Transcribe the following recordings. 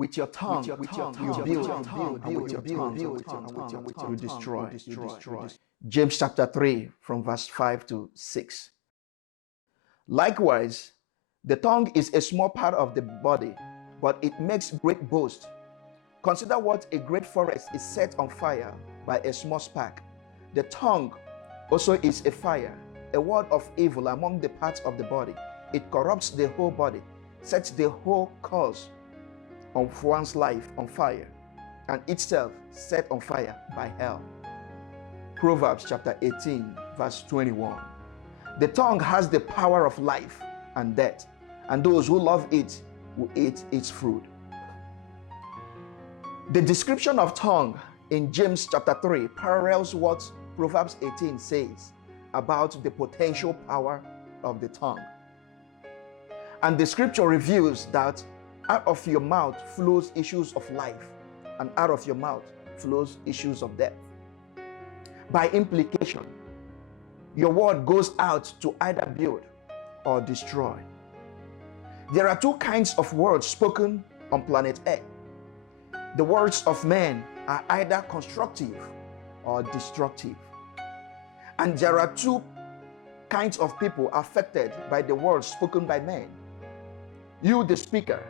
With your tongue, you build, and with your tongue, you destroy. James chapter 3, from verse 5 to 6. Likewise, the tongue is a small part of the body, but it makes great boast. Consider what a great forest is set on fire by a small spark. The tongue also is a fire, a word of evil among the parts of the body. It corrupts the whole body, sets the whole cause of one's life on fire, and itself set on fire by hell. Proverbs chapter 18, verse 21. The tongue has the power of life and death, and those who love it will eat its fruit. The description of tongue in James chapter 3 parallels what Proverbs 18 says about the potential power of the tongue. And the scripture reveals that out of your mouth flows issues of life, and out of your mouth flows issues of death. By implication, your word goes out to either build or destroy. There are two kinds of words spoken on planet Earth. The words of men are either constructive or destructive. And there are two kinds of people affected by the words spoken by men. You, the speaker,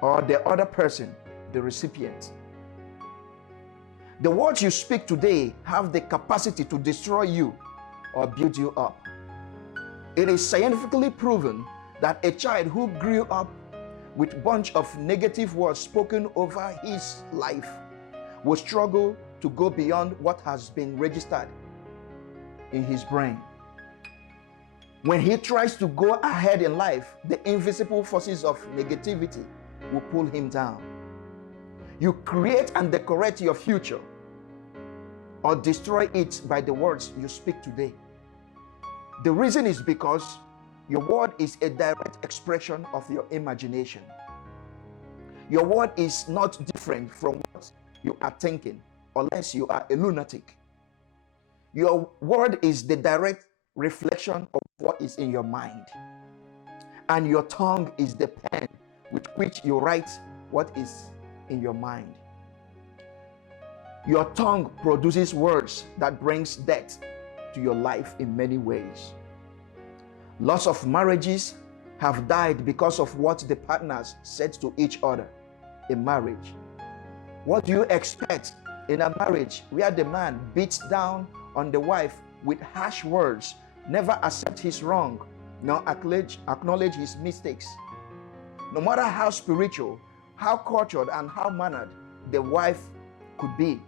or the other person, the recipient. The words you speak today have the capacity to destroy you or build you up. It is scientifically proven that a child who grew up with a bunch of negative words spoken over his life will struggle to go beyond what has been registered in his brain. When he tries to go ahead in life, the invisible forces of negativity will pull him down. You create and decorate your future or destroy it by the words you speak today. The reason is because your word is a direct expression of your imagination. Your word is not different from what you are thinking, unless you are a lunatic. Your word is the direct reflection of what is in your mind. And your tongue is the pen with which you write what is in your mind. Your tongue produces words that brings death to your life in many ways. Lots of marriages have died because of what the partners said to each other in marriage. What do you expect in a marriage where the man beats down on the wife with harsh words, never accept his wrong, nor acknowledge his mistakes? No matter how spiritual, how cultured, and how mannered the wife could be,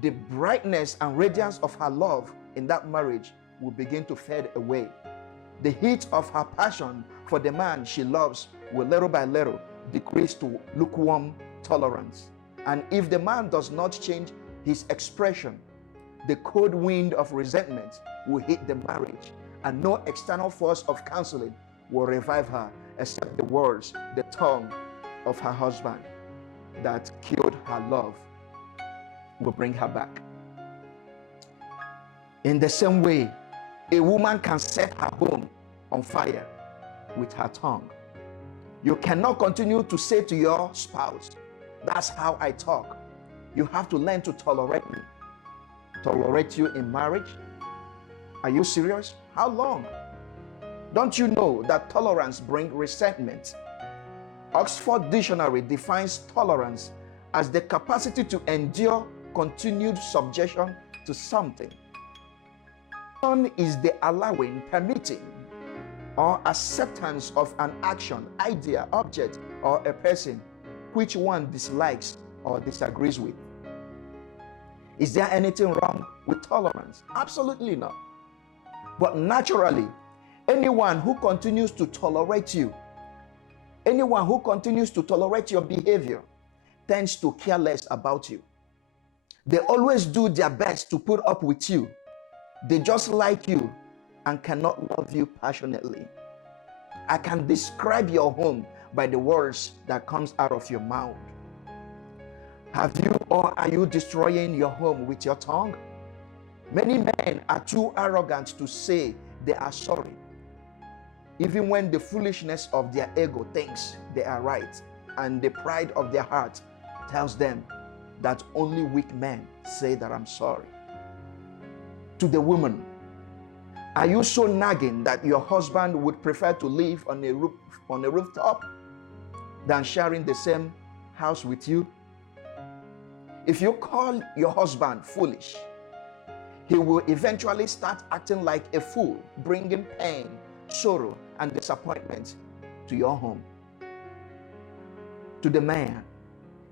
the brightness and radiance of her love in that marriage will begin to fade away. The heat of her passion for the man she loves will little by little decrease to lukewarm tolerance. And if the man does not change his expression, the cold wind of resentment will hit the marriage, and no external force of counseling will revive her except the words, the tongue of her husband that killed her love will bring her back. In the same way, a woman can set her home on fire with her tongue. You cannot continue to say to your spouse, "That's how I talk." You have to learn to tolerate me. Tolerate you in marriage? Are you serious? How long? Don't you know that tolerance brings resentment? Oxford Dictionary defines tolerance as the capacity to endure continued subjection to something. Tolerance is the allowing, permitting, or acceptance of an action, idea, object, or a person which one dislikes or disagrees with. Is there anything wrong with tolerance? Absolutely not. But naturally, anyone who continues to tolerate you, anyone who continues to tolerate your behavior, tends to care less about you. They always do their best to put up with you. They just like you and cannot love you passionately. I can describe your home by the words that comes out of your mouth. Have you or are you destroying your home with your tongue? Many men are too arrogant to say they are sorry, even when the foolishness of their ego thinks they are right and the pride of their heart tells them that only weak men say that I'm sorry. To the woman, are you so nagging that your husband would prefer to live on a rooftop than sharing the same house with you? If you call your husband foolish, he will eventually start acting like a fool, bringing pain, sorrow, and disappointment to your home. To the man,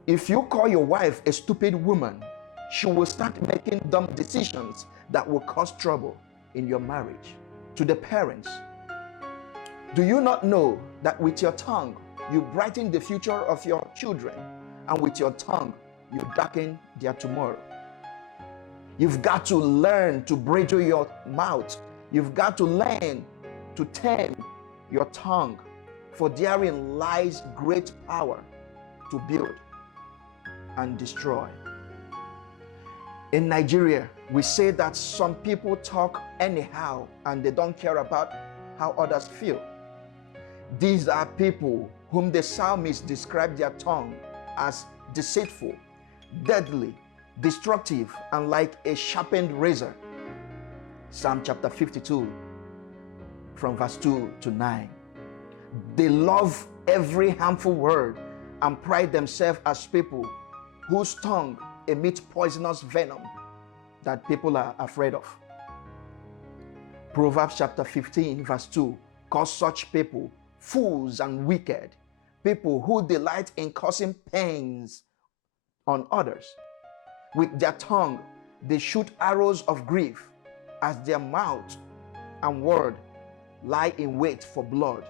if you call your wife a stupid woman, she will start making dumb decisions that will cause trouble in your marriage. To the parents, do you not know that with your tongue you brighten the future of your children, and with your tongue you darken their tomorrow? You've got to learn to bridle your mouth. You've got to learn to tame your tongue, for therein lies great power to build and destroy. In Nigeria, we say that some people talk anyhow and they don't care about how others feel. These are people whom the psalmist described their tongue as deceitful, deadly, destructive, and like a sharpened razor. Psalm chapter 52 from verse 2 to 9. They love every harmful word and pride themselves as people whose tongue emits poisonous venom that people are afraid of. Proverbs chapter 15 verse 2 calls such people fools and wicked, people who delight in causing pains on others. With their tongue, they shoot arrows of grief, as their mouth and word lie in wait for blood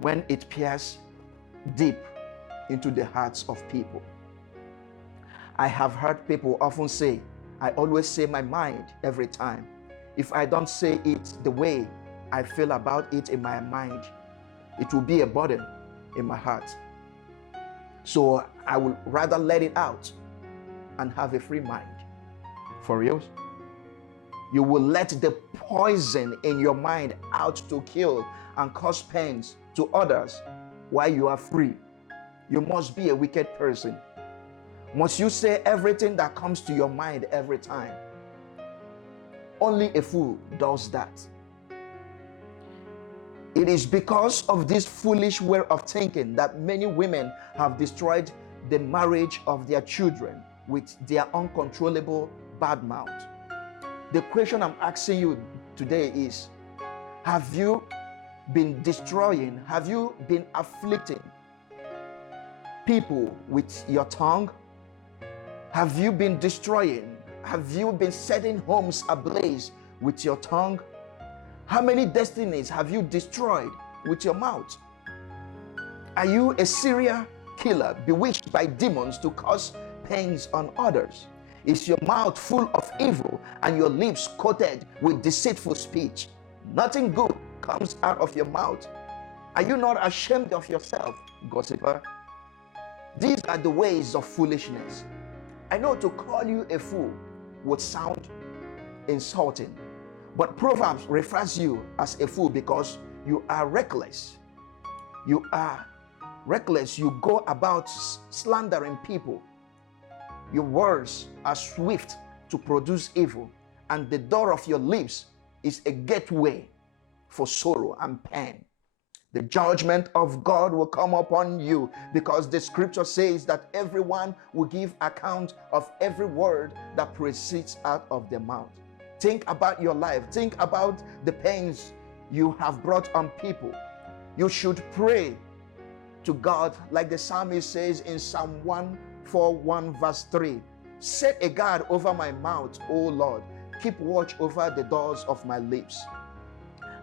when it pierces deep into the hearts of people. I have heard people often say, I always say my mind every time. If I don't say it the way I feel about it in my mind, it will be a burden in my heart. So I will rather let it out and have a free mind. For real? You will let the poison in your mind out to kill and cause pains to others while you are free. You must be a wicked person. Must you say everything that comes to your mind every time? Only a fool does that. It is because of this foolish way of thinking that many women have destroyed the marriage of their children with their uncontrollable bad mouth. The question I'm asking you today is, have you been destroying, have you been afflicting people with your tongue? Have you been destroying? Have you been setting homes ablaze with your tongue? How many destinies have you destroyed with your mouth? Are you a serial killer bewitched by demons to cause pains on others? Is your mouth full of evil and your lips coated with deceitful speech? Nothing good comes out of your mouth. Are you not ashamed of yourself, gossiper? These are the ways of foolishness. I know to call you a fool would sound insulting, but Proverbs refers you as a fool because you are reckless. You are reckless. You go about slandering people. Your words are swift to produce evil, and the door of your lips is a gateway for sorrow and pain. The judgment of God will come upon you, because the scripture says that everyone will give account of every word that proceeds out of their mouth. Think about your life. Think about the pains you have brought on people. You should pray to God like the psalmist says in Psalm 141 verse 3. Set a guard over my mouth, O Lord. Keep watch over the doors of my lips.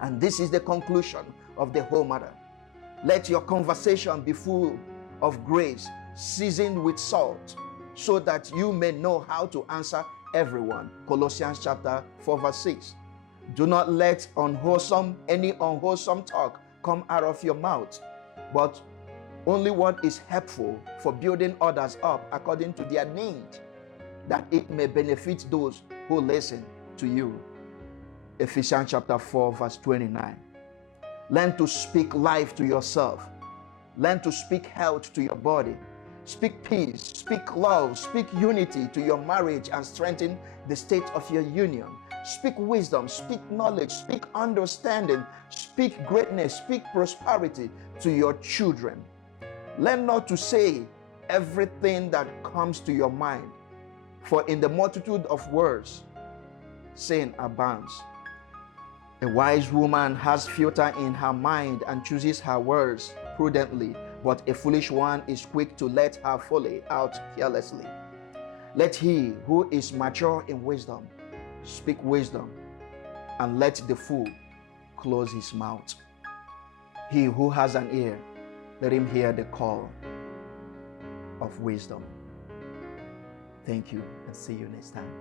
And this is the conclusion of the whole matter. Let your conversation be full of grace, seasoned with salt, so that you may know how to answer everyone. Colossians chapter 4 verse 6. Do not let any unwholesome talk come out of your mouth, but only what is helpful for building others up according to their need, that it may benefit those who listen to you. Ephesians chapter 4 verse 29. Learn to speak life to yourself. Learn to speak health to your body. Speak peace, speak love, speak unity to your marriage and strengthen the state of your union. Speak wisdom, speak knowledge, speak understanding, speak greatness, speak prosperity to your children. Learn not to say everything that comes to your mind, for in the multitude of words, sin abounds. A wise woman has filter in her mind and chooses her words prudently, but a foolish one is quick to let her folly out carelessly. Let he who is mature in wisdom speak wisdom, and let the fool close his mouth. He who has an ear, let him hear the call of wisdom. Thank you, and see you next time.